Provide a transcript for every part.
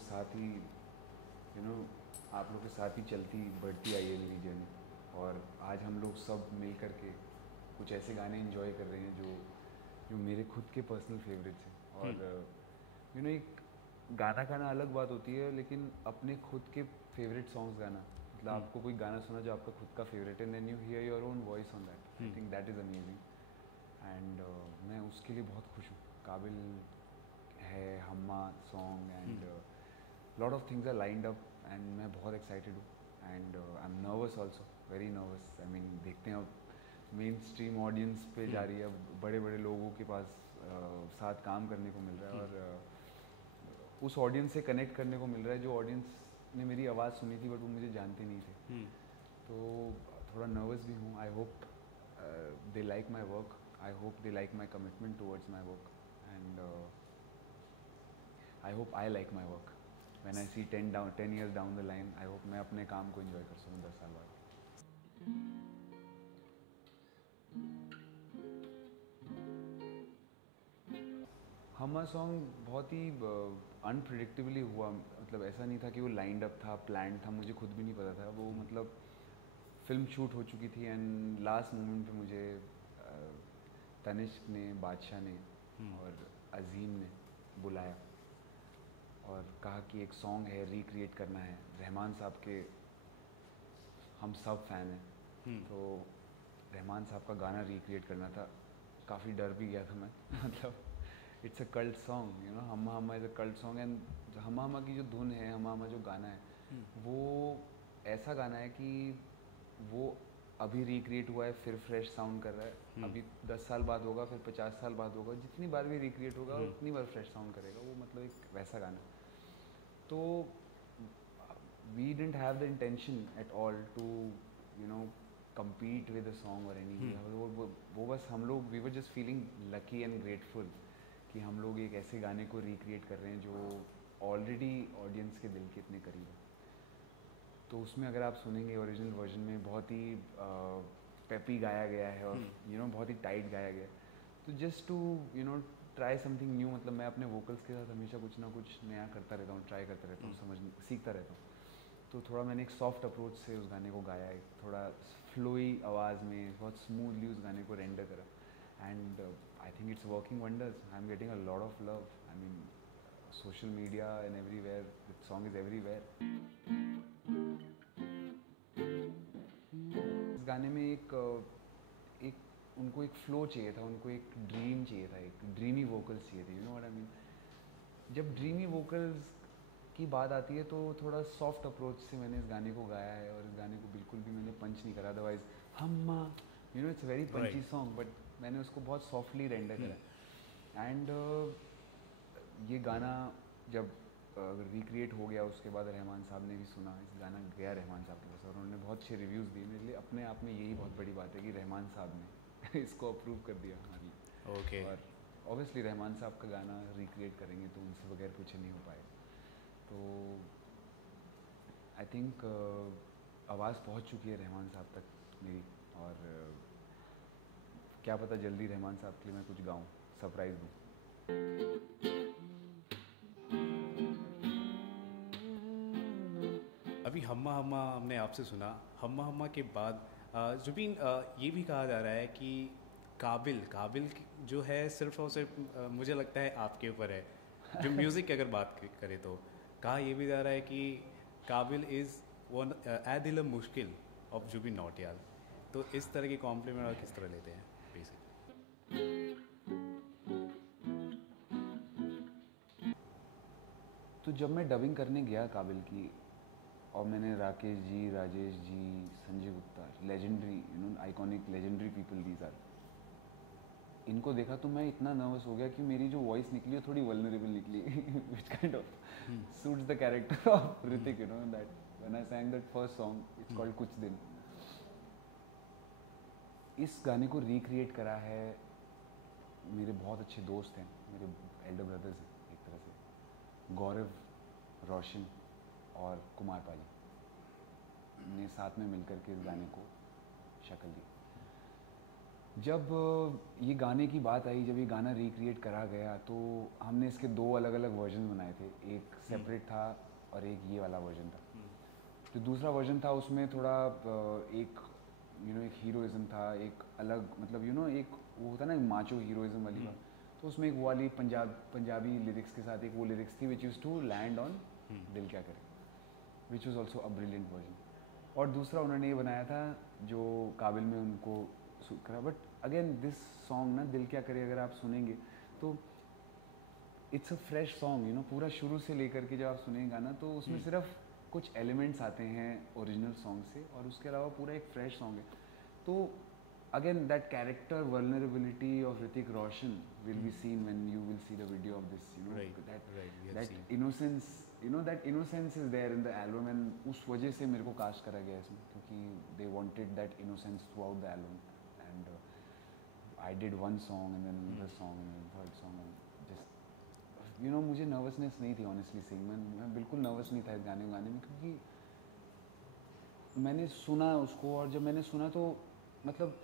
साथ ही आप लोग के साथ ही चलती बढ़ती आई है मेरी जर्नी। और आज हम लोग सब मिल कर के कुछ ऐसे गाने एंजॉय कर रहे हैं जो जो मेरे खुद के पर्सनल फेवरेट्स हैं। और एक गाना गाना अलग बात होती है, लेकिन अपने खुद के फेवरेट सॉन्ग्स गाना, मतलब आपको कोई गाना सुना जो आपका खुद का फेवरेट है, then you hear your own voice on that, I think that is amazing. And मैं उसके लिए बहुत खुश हूँ। काबिल है, Humma song, and lot of things are lined up, and मैं बहुत एक्साइटेड हूँ। And I am nervous also, very nervous. I mean देखते हैं अब मेन स्ट्रीम ऑडियंस पे जा रही है, अब बड़े बड़े लोगों के पास साथ काम करने को मिल रहा है, और उस ऑडियंस से कनेक्ट करने को मिल रहा है जो ऑडियंस ने मेरी आवाज़ सुनी थी बट वो मुझे जानते नहीं थे। तो थोड़ा नर्वस भी हूँ। I hope they like my work, I hope they like my commitment towards my work, and I hope I like my work. When I see 10 years down the line, I hope मैं अपने काम को enjoy कर सकूँ 10 साल बाद। हमा song बहुत ही अनप्रिडिक्टेबली हुआ, मतलब ऐसा नहीं था कि वो लाइंड अप था, प्लान था, मुझे खुद भी नहीं पता था। वो मतलब फिल्म शूट हो चुकी थी, एंड लास्ट मोमेंट पे मुझे तनिष्क ने, बादशाह ने और अजीम ने बुलाया और कहा कि एक सॉन्ग है, रिक्रिएट करना है। रहमान साहब के हम सब फ़ैन हैं, तो रहमान साहब का गाना रिक्रिएट करना था। काफ़ी डर भी गया था मैं मतलब it's a cult song, Humma Humma is a cult song. And Humma Humma की जो धुन है, हम्मा हम्मा जो गाना है, वो ऐसा गाना है कि वो अभी रिक्रिएट हुआ है, फिर फ्रेश साउंड कर रहा है। अभी 10 साल बाद होगा, फिर 50 साल बाद होगा, जितनी बार भी रिक्रिएट होगा उतनी बार फ्रेश साउंड करेगा वो। मतलब एक वैसा गाना। तो we didn't have the intention at all to compete with a song or anything। वो बस हम लोग, we were just feeling lucky and grateful कि हम लोग एक ऐसे गाने को रिक्रिएट कर रहे हैं जो ऑलरेडी ऑडियंस के दिल के इतने करीब है। तो उसमें अगर आप सुनेंगे ओरिजिनल वर्जन में बहुत ही पेपी गाया गया है, और बहुत ही टाइट गाया गया है। तो just to try something new, मतलब मैं अपने वोकल्स के साथ हमेशा कुछ ना कुछ नया करता रहता हूँ, ट्राई करता रहता हूँ, सीखता रहता हूँ। तो थोड़ा मैंने एक सॉफ्ट अप्रोच से उस गाने को गाया है, थोड़ा फ्लोई आवाज़ में, बहुत स्मूथली उस गाने को रेंडर करा। And I think it's working wonders. I am getting a lot of love. I mean social media and everywhere, the song is everywhere. इस गाने में एक उनको एक फ्लो चाहिए था, उनको एक ड्रीम चाहिए था, एक ड्रीमी वोकल्स चाहिए थे, you know what I mean. जब ड्रीमी वोकल्स की बात आती है तो थोड़ा सॉफ्ट अप्रोच से मैंने इस गाने को गाया है, और इस गाने को बिल्कुल भी मैंने पंच नहीं करा। Otherwise Humma it's very punchy song, but मैंने उसको बहुत सॉफ्टली रेंडर करा। एंड ये गाना जब रिक्रिएट हो गया, उसके बाद रहमान साहब ने भी सुना, इस गाना गया रहमान साहब के पास और उन्होंने बहुत अच्छे रिव्यूज़ दिए। मेरे लिए अपने आप में यही बहुत बड़ी बात है कि रहमान साहब ने इसको अप्रूव कर दिया हमारे लिए। ओके। और ऑब्वियसली रहमान साहब का गाना रिक्रिएट करेंगे तो उनसे बगैर कुछ नहीं हो पाएगा। तो आई थिंक आवाज़ पहुंच चुकी है रहमान साहब तक मेरी, और क्या पता जल्दी रहमान साहब के लिए मैं कुछ गाऊं, सरप्राइज़ दूं। अभी हम्मा हम्मा हमने आपसे सुना। हम्मा हम्मा के बाद जुबीन, ये भी कहा जा रहा है कि काबिल काबिल जो है सिर्फ और सिर्फ मुझे लगता है आपके ऊपर है। जो म्यूज़िक की अगर बात करें तो कहा ये भी जा रहा है कि काबिल इज़ वन ए दिल मुश्किल ऑफ जुबीन नौटियाल। तो इस तरह के कॉम्प्लीमेंट आप किस तरह लेते हैं बेसिक? तो जब मैं डबिंग करने गया काबिल की, और मैंने Rakesh ji, Rajesh ji, Sanjay Gupta, legendary iconic legendary people these are, इनको देखा तो मैं इतना नर्वस हो गया कि मेरी जो वॉइस निकली है थोड़ी वल्नरेबल निकली which kind of suits the character of Hrithik, that when I sang that first song, it's called कुछ दिन। इस गाने को रिक्रिएट करा है मेरे बहुत अच्छे दोस्त हैं, मेरे एल्डर ब्रदर्स हैं एक तरह से, गौरव, रोशन और कुमार पाली ने साथ में मिलकर के इस गाने को शक्ल दी। जब ये गाने की बात आई, जब ये गाना रिक्रिएट करा गया, तो हमने इसके दो अलग अलग वर्जन बनाए थे। एक सेपरेट था और एक ये वाला वर्जन था। जो दूसरा वर्जन था उसमें थोड़ा एक एक हीरोइज्म था, एक अलग मतलब एक वो होता ना माचो हीरोइज्म वाली बात। तो उसमें एक वो वाली पंजाबी लिरिक्स के साथ एक वो लिरिक्स थी which used to land on Dil Kya Kare, which was also a brilliant version. और दूसरा उन्होंने ये बनाया था जो काबिल में उनको सूट करा। बट अगेन दिस सॉन्ग ना दिल क्या करे अगर आप सुनेंगे तो इट्स अ फ्रेश सॉन्ग, पूरा शुरू से लेकर के जब आप सुनेंगे गाना तो उसमें सिर्फ कुछ एलिमेंट्स आते हैं ओरिजिनल सॉन्ग से, और उसके अलावा पूरा एक फ्रेश सॉन्ग है। तो again that character vulnerability of Hrithik Roshan will be seen when you will see the video of this, that innocence, that innocence is there in the album, and उस वजह से मेरे को कास्ट करा गया इसमें, क्योंकि they wanted that innocence throughout the album. And I did one song and then another song and third song, just मुझे नर्वसनेस नहीं थी ऑनेस्टली सिंग, मैं बिल्कुल नर्वस नहीं था इस गाने को गाने में, क्योंकि मैंने सुना उसको, और जब मैंने सुना तो मतलब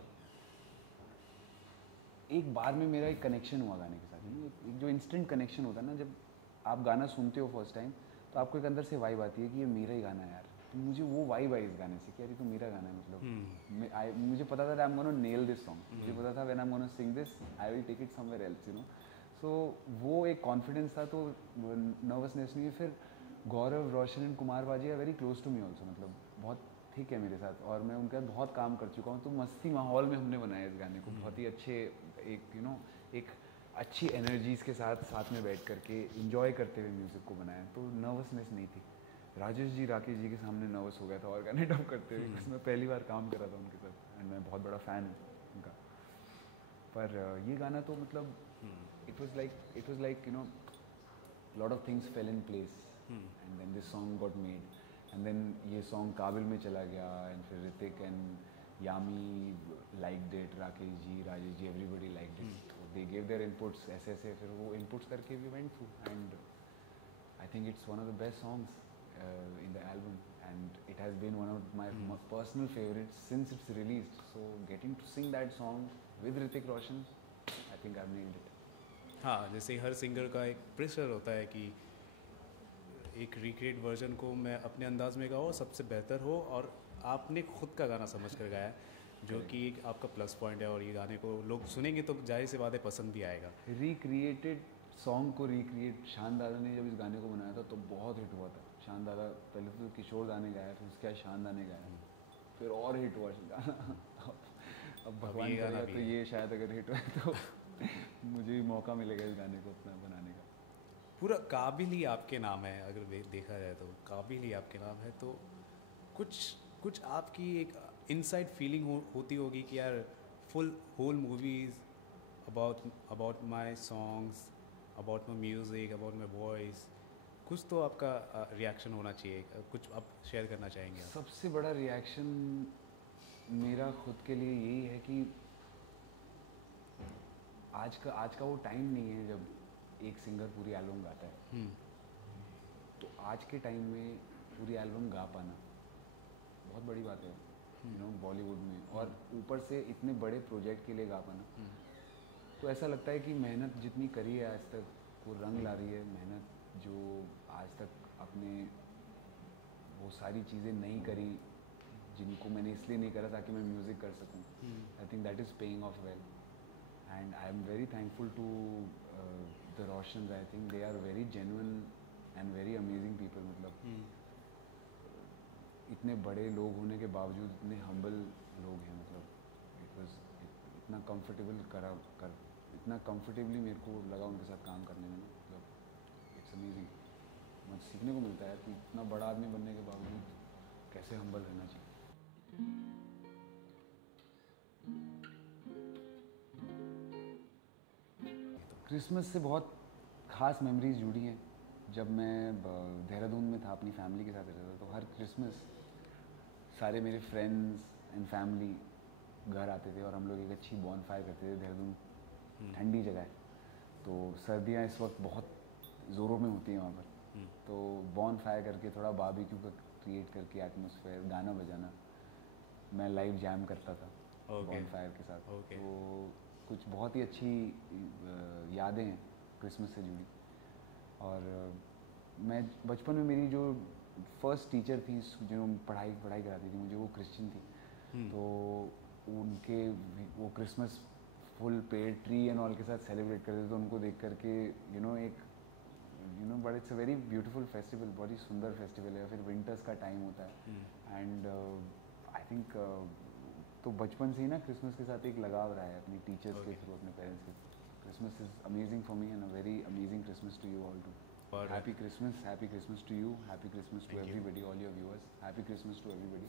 एक बार में मेरा एक कनेक्शन हुआ गाने के साथ। एक जो इंस्टेंट कनेक्शन होता है ना, जब आप गाना सुनते हो फर्स्ट टाइम तो आपको एक अंदर से वाइब आती है कि ये मेरा ही गाना है यार। तो मुझे वो वाइब आई इस गाने से कि यार ये तो मेरा गाना है, मतलब मुझे पता था I am gonna nail this song, मुझे पता था when I am gonna sing this I will take it somewhere else, so वो एक कॉन्फिडेंस था, तो नर्वसनेस नहीं है। फिर गौरव रोशन एंड कुमार बाजी are very close to me also, मतलब बहुत ठीक है मेरे साथ, और मैं उनके साथ बहुत काम कर चुका हूँ। तो मस्ती माहौल में हमने बनाया इस गाने को, बहुत ही अच्छे एक अच्छी एनर्जीज़ के साथ में बैठ करके इंजॉय करते हुए म्यूज़िक को बनाया। तो नर्वसनेस नहीं थी। राजेश जी राकेश जी के सामने नर्वस हो गया था और गाने डब करते हुए, मैं पहली बार काम करा था उनके साथ, एंड मैं बहुत बड़ा फ़ैन हूँ उनका। पर ये गाना तो मतलब it was like lot of things fell in place, and then this song got made, and then ये song काबिल में चला गया, and फिर Hrithik and yam liked it, Rakesh ji Rajesh ji everybody liked it, so they gave their inputs ऐसे फिर वो inputs करके we went through, and I think it's one of the best songs in the album, and it has been one of my personal favorites since it's released. So getting to sing that song with Hrithik Roshan, I think I've nailed it. हाँ, जैसे हर singer का एक pressure होता है कि एक recreate version को मैं अपने अंदाज में गाऊँ सबसे बेहतर हो, और आपने खुद का गाना समझ कर गाया, जो कि एक आपका प्लस पॉइंट है, और ये गाने को लोग सुनेंगे तो जाहिर सी बात है पसंद भी आएगा। रिक्रिएटेड सॉन्ग को रिक्रिएट शान दादा ने जब इस गाने को बनाया था तो बहुत हिट हुआ था। शान दादा पहले तो किशोर दा ने गाया, फिर उसके बाद शान दा ने गाया, फिर और हिट हुआ गाना। अब भगवान करेगा तो ये शायद अगर हिट हुआ तो मुझे भी मौका मिलेगा इस गाने को अपना बनाने का। पूरा काबिल ही आपके नाम है, अगर देखा जाए तो काबिल ही आपके नाम है, तो कुछ आपकी एक इनसाइड फीलिंग होती होगी कि यार full whole movies about my songs, about my music, about my voice, कुछ तो आपका रिएक्शन होना चाहिए, कुछ आप शेयर करना चाहेंगे आप? सबसे बड़ा रिएक्शन मेरा खुद के लिए यही है कि आज का वो टाइम नहीं है जब एक सिंगर पूरी एल्बम गाता है। तो आज के टाइम में पूरी एल्बम गा पाना बहुत बड़ी बात है, बॉलीवुड में, और ऊपर से इतने बड़े प्रोजेक्ट के लिए गा पाना। तो ऐसा लगता है कि मेहनत जितनी करी है आज तक वो रंग ला रही है। मेहनत जो आज तक अपने वो सारी चीज़ें नहीं करी जिनको मैंने इसलिए नहीं करा ताकि मैं म्यूज़िक कर सकूं, I think that is paying off well, and I am very thankful to the Roshans. I think they are very genuine and very amazing people. मतलब इतने बड़े लोग होने के बावजूद इतने हम्बल लोग हैं। मतलब इट वाज इतना कंफर्टेबल इतना कंफर्टेबली मेरे को लगा उनके साथ काम करने में। मतलब इट्स अमेजिंग, मुझे सीखने को मिलता है कि इतना बड़ा आदमी बनने के बावजूद कैसे हम्बल रहना चाहिए। क्रिसमस से बहुत ख़ास मेमोरीज जुड़ी हैं। जब मैं देहरादून में था अपनी फैमिली के साथ रहता था, तो हर क्रिसमस सारे मेरे फ्रेंड्स एंड फैमिली घर आते थे और हम लोग एक अच्छी बॉनफायर करते थे। देहरादून ठंडी जगह है, तो सर्दियाँ इस वक्त बहुत ज़ोरों में होती हैं वहाँ पर। तो बॉनफायर करके थोड़ा बारबेक्यू का क्रिएट करके एटमॉस्फेयर, गाना बजाना, मैं लाइव जैम करता था। ओके बॉनफायर के साथ। ओके तो कुछ बहुत ही अच्छी यादें हैं क्रिसमस से जुड़ी। और मैं बचपन में मेरी जो फर्स्ट टीचर थी जो पढ़ाई कराती थी मुझे, वो क्रिश्चियन थी। हम्म, तो उनके वो Christmas full paid tree and all के साथ सेलिब्रेट करते थे, तो उनको देख करके एक but it's a very beautiful festival, बहुत ही सुंदर फेस्टिवल है। फिर विंटर्स का टाइम होता है एंड आई थिंक तो बचपन से ही ना क्रिसमस के साथ एक लगाव रहा है अपनी टीचर्स के ओके थ्रू, अपने पेरेंट्स के through. Christmas is amazing for me and a very amazing Christmas to you all too. और Happy Christmas to you, happy Christmas to Thank you. everybody, all your viewers, happy Christmas to everybody.